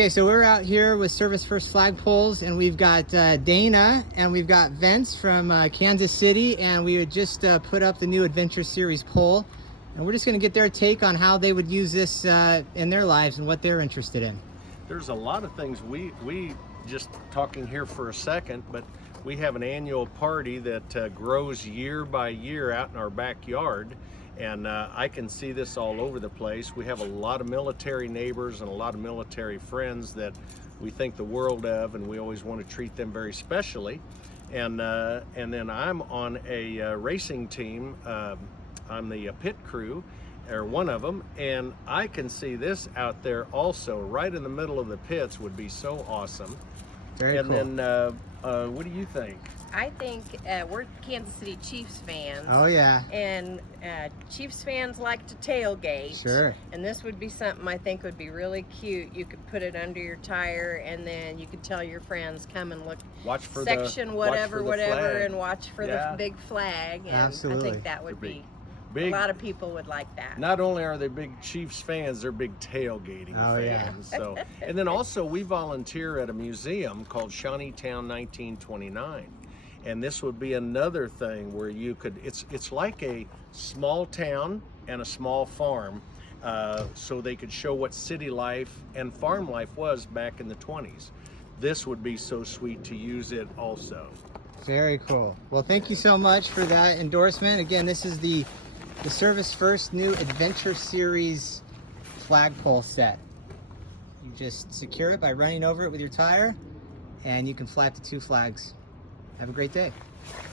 Okay, so we're out here with Service First Flagpoles, and we've got Dana and we've got Vince from Kansas City, and we had just put up the new Adventure Series pole, and we're just going to get their take on how they would use this in their lives and what they're interested in. There's a lot of things we just talking here for a second, but we have an annual party that grows year by year out in our backyard, and I can see this all over the place. We have a lot of military neighbors and a lot of military friends that we think the world of, and we always want to treat them very specially. And then I'm on a racing team. I'm the pit crew, or one of them, and I can see this out there also, right in the middle of the pits. Would be so awesome. Very cool. And then, what do you think? I think we're Kansas City Chiefs fans. Oh yeah. And Chiefs fans like to tailgate. Sure. And this would be something I think would be really cute. You could put it under your tire, and then you could tell your friends, come and look. Watch for section the whatever, watch for the flag. and watch for the big flag. And Absolutely. I think that would be. Big, a lot of people would like that. Not only are they big Chiefs fans, they're big tailgating fans. So, and then also we volunteer at a museum called Shawneetown 1929, and this would be another thing where you could. It's like a small town and a small farm, so they could show what city life and farm life was back in the 20s. This would be so sweet to use it also. Very cool. Well, thank you so much for that endorsement. Again, this is the Service First new Adventure Series flagpole set. You just secure it by running over it with your tire, and you can fly up to 2 flags. Have a great day.